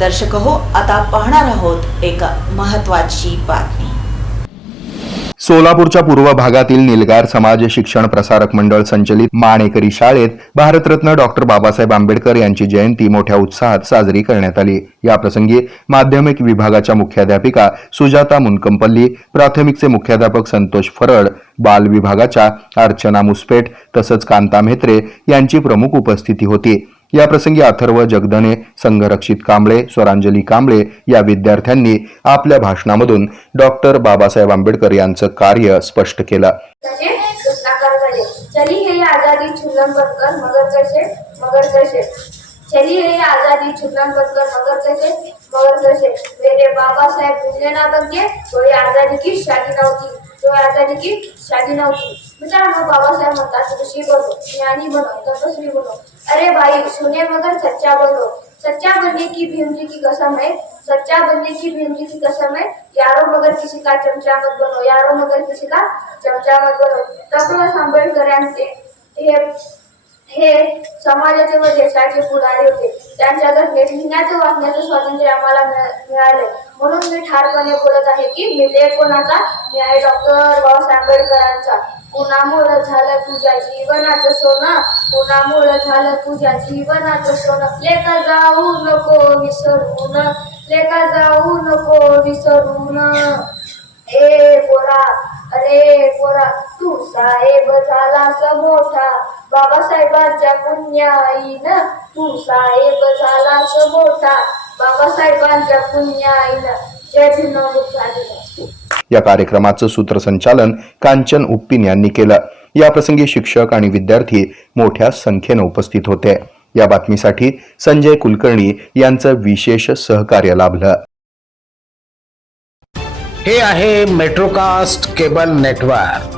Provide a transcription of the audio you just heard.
दर्शक हो आता पाहणार आहोत एक महत्वाची बातमी. सोलापूरच्या पूर्व भागातील निलगार समाज शिक्षण प्रसारक मंडळ संचलित माणेकरी शाळेत भारतरत्न डॉक्टर बाबासाहेब आंबेडकर यांची जयंती मोठ्या उत्साहात साजरी करण्यात आली. याप्रसंगी माध्यमिक विभागाच्या मुख्याध्यापिका सुजाता मुनकंपल्ली प्राथमिकचे मुख्याध्यापक संतोष फरड बाल विभागाच्या अर्चना मुसपेट तसंच कांता म्हेत्रे यांची प्रमुख उपस्थिती होती. या प्रसंगी अथर्व जगदने संघरक्षित कांबळे स्वरांजली कांबळे या विद्यार्थ्यांनी आपल्या भाषणामधून डॉक्टर बाबासाहेब आंबेडकर यांचं कार्य स्पष्ट केलं. चली हे आजादी छुलन बनकर मगर कसे मगर कसे चली हे आजादी छुलन बनकर मगर कसे मगर कसे मेरे बाबा साहेब भूलने ना बनके कोई आजादी की शादी नव्हती. तो आजादी की शादी नव्हती. मित्रांनो बाबासाहेब म्हणतात ऋषी बनो ज्ञानी बनो तपस्वी बनो अरे भाई सुने मगर सच्चा बनो सच्चा बनने की भीमजी की कसम है सच्चा बनने की भीमजी की कसम है यारो मगर किसी का चमचा मत बनो यारो मगर किसी का चमचा मत बनो डॉक्टर आंबेडकर यांचे हे हे समाजाचे व देशाचे पुढारी होते. त्यांच्या घटनेत लिहिण्याचं वाचण्याचं स्वातंत्र्य आम्हाला मिळा- मिळाले. म्हणून मी ठारपणे बोलत आहे की मी ते कोणाचा? मी आहे डॉक्टर बाबासाहेब आंबेडकरांचा. कुणामुळं झालं तुझ्या जीवनाचं सोनं. कुणामुळं झालं तुझ्या जीवनाचं सोनं. लेखा जाऊ नको विसरून. लेखा जाऊ नको विसरून. ए पोरा अरे पोरा. साहेब झालास मोठा. बाबासाहेबांच्या पुण्याईन तू साहेब झालास मोठा. बाबासाहेबांच्या पुण्याईन जय भीम या कार्यक्रमाचं सूत्रसंचालन कांचन उप्पिन यांनी केलं. या प्रसंगी शिक्षक आणि विद्यार्थी मोठ्या संख्येनं उपस्थित होते. या बातमीसाठी संजय कुलकर्णी यांचं विशेष सहकार्य लाभलं. हे आहे मेट्रोकास्ट केबल नेटवर्क.